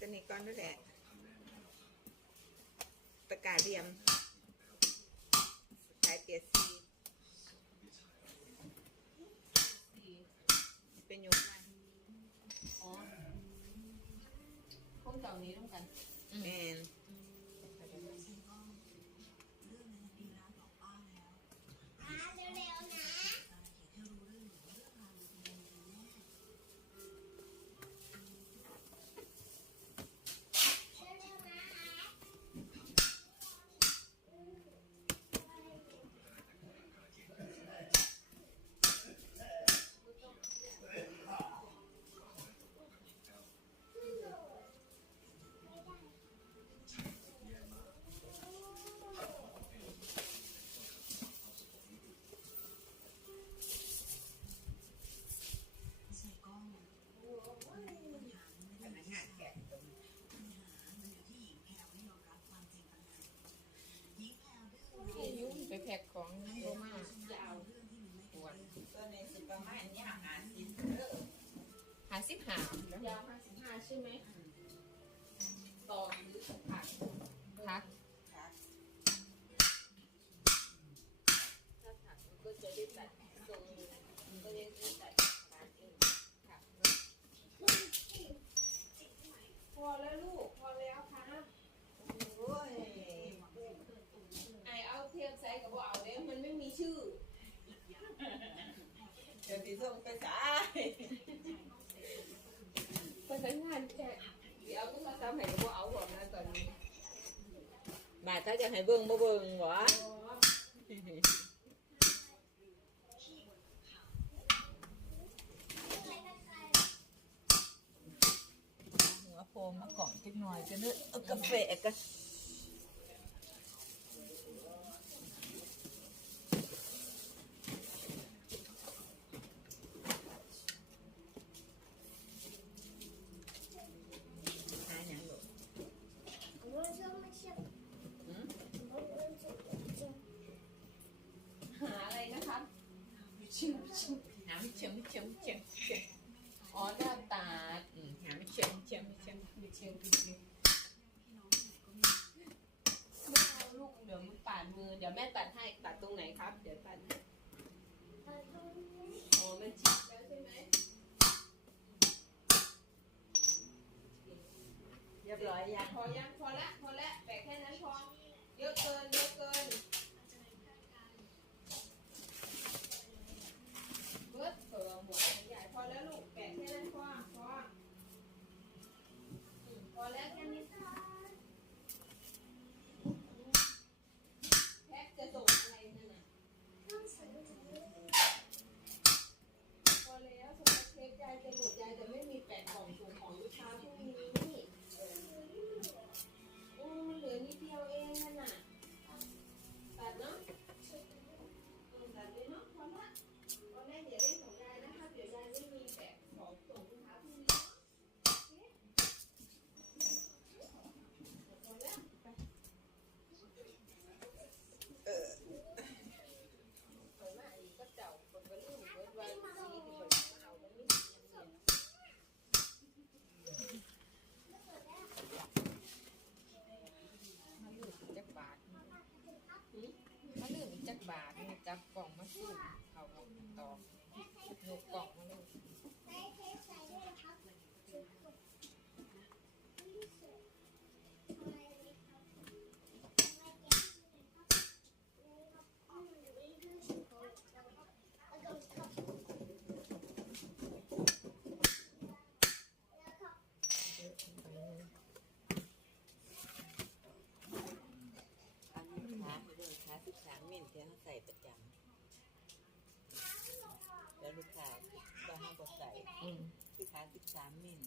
ทักซ้ายตัวนี้ก่อนนั่นแหละตะกร้าเหลี่ยมสายเปียซีสี่เป็นโยกมาอ๋อพวกเจ้านี้ต้องกันแมน สิบหาแล้วยาวห้าสิบห้าใช่ไหมต่อหรือผักพักค่ะถ้าผักมันก็จะได้ตัดทรงมันก็จะได้ตัดขนาดเองค่ะพอแล้วลูก พอแล้วครับโอ้ยไอเอาเทียบไซส์กับว่าเอาเนี่ยมันไม่มีชื่อ เดี๋ยวพี่ส่งไปสาย พนักงานแจกเดี๋ยวก็มาทำให้เดี๋ยวว่าเอาหรอกนะตอนนี้ บาดถ้าจะให้เบิ่งบ่เบิ่งหวะ อ๋อ หัวโพมมาก่อนจักหน่อยจะเนื้อเอากาแฟกัน มันปาดมือ เดี๋ยวแม่ตัดให้ตัดตรงไหนครับ เดี๋ยวตัดให้อ๋อมันฉีกแล้วใช่ไหมเรียบร้อยยังพอยัง 13 มิล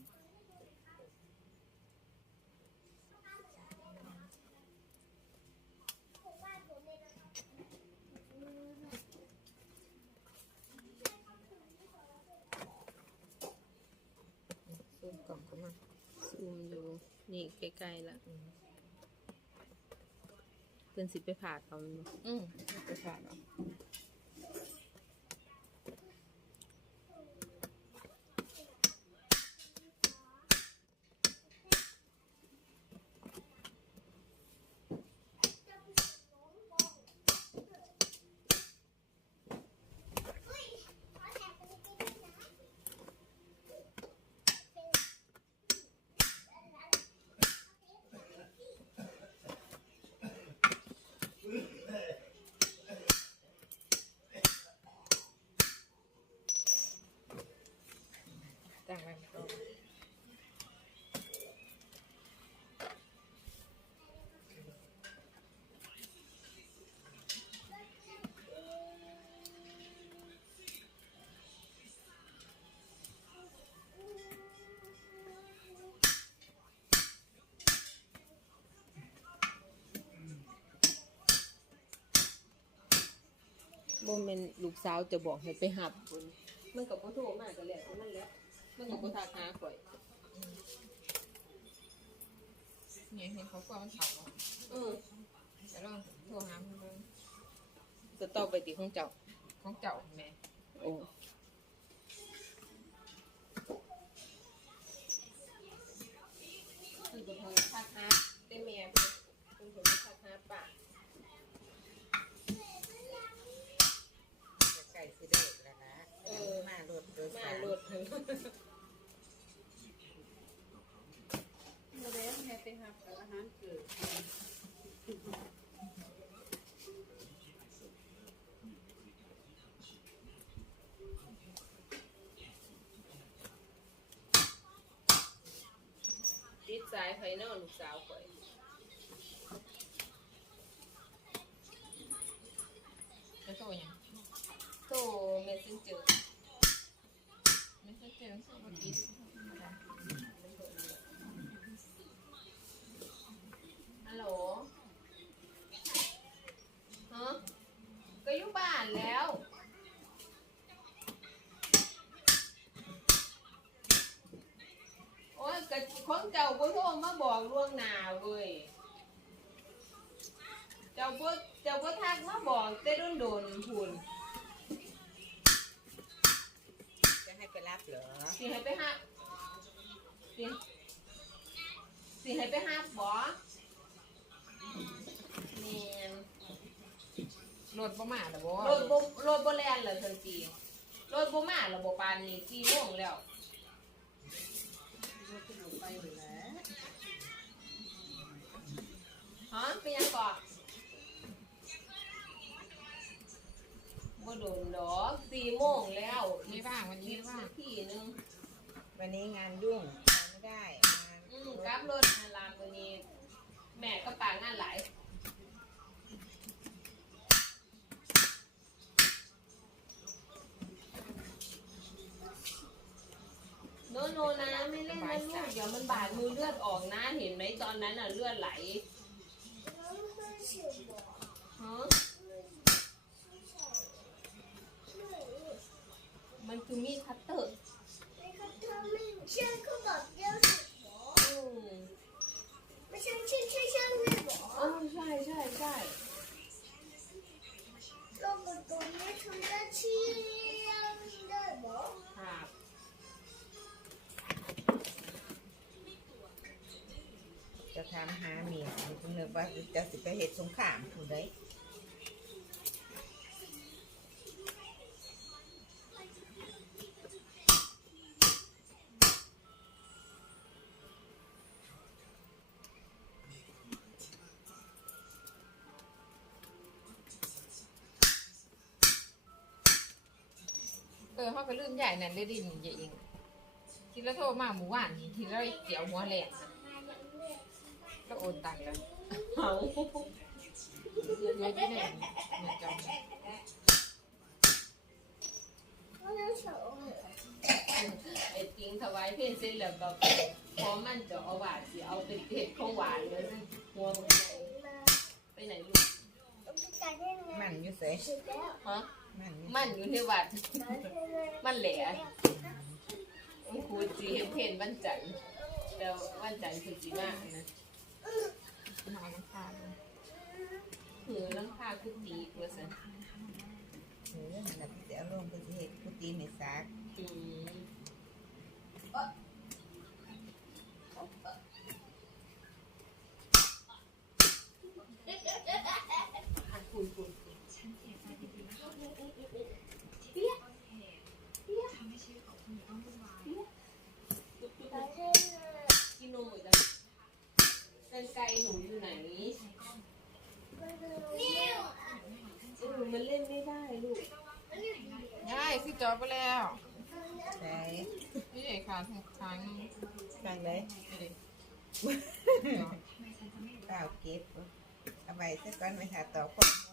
ซูมกล่องเข้ามาซูมอยู่ นี่ใกล้ๆละเป็นสิไปผ่าเขาอืมไปผ่าเนาะ ไม่ต้องบ่แม่นลูกสาวจะบอกให้ไปหับพุ่นมันก็บ่โทรมากก็แล้วของมันแหล้ว มันก็บ่ทักหาข่อยเนี่ยเห็นเขาก็มันเผาอะเออจะลองโทรหามันเบิ่งสต็อกไปติของเจ้าของเจ้าแม่โอ้คือ จะใกล้สิได้แล้วนะเออมารถโดยมาสารโลดเพิ่นมาแล้วแม่ไปหับกับอาหารเกิดติดสายไผเนาะลูกสาวข่อยจะโทรยัง โทร Messenger ไม่ใช่เจอสวัสดีฮัลโหลฮะก็อยู่บ้านแล้วโอ้ยกะของเจ้าบ่โทรมาบอกล่วงหน้าเว้ยเจ้าบ่เจ้าบ่ทักมาบอกแต่โดนๆพุ่น ไปรับเหรอสิให้ไปหับสิสิให้ไปหับบ่แม่นรถประมาณหรอบ่รถบ่รถบ่แล่นเลยทันทีรถบ่มาแล้วบ่ปานนี้4โมงแล้วรถจะลงไปอยู่แล้วฮะเป็นหยังก่อน บ่โดนดอก4โมงแล้วไม่ว่างวันนี้อีกไม่ว่างนาทีหนึงวันนี้งานยุ่งมาไม่ได้งานอืมกลับรถอาลามตัวนี้ แม่ก็ปางงานหลายโนโนนะไม่เล่นนะลูกเดี๋ยวมันบาดมือเลือดออกนะเห็นไหมตอนนั้นอะเลือดไหล ทำหาเมียคุณนึกว่าจะสิไปเหตุสงครามผู้ใดเออเขาก็ลืมใหญ่นั่นเลยดินใหญ่เองที่เราโทรมาหมู่บ้านที่เราเกี่ยวหัวแหลก ก็โอนตังค์กันเอาเยอะๆที่เนี่ยเงินจำไอ้จริงถวายเพียนเสร็จแล้วก็พร้อมมันจะเอาหวานสิเอาเป็นเผ็ดของหวานเลยนะหัวมันไหนไปไหนลูกมันอยู่เสยฮะมันอยู่มันวัดมันแหละครูจีเห็นเพนวันจันทร์แต่วันจันทร์คือจีมากนะ มาลังคาลหือลังคาคือตีกว่าสันเออมันน่ะสิเอาลงไปสิเหตุผู้ตีไม่ซักอืมอะคุณคุณคุณกินนมอีกแล้วกันไกลหนูอยู่ไหนเออมันเล่น ไม่ได้ลูกยายซื้อจอไปแล้วใช่นี่อ้ขาทางทางนึงฟังเลยไปดิเปล่าเก็บเอาไว้ซะก่อนไปหาต่อคนหัว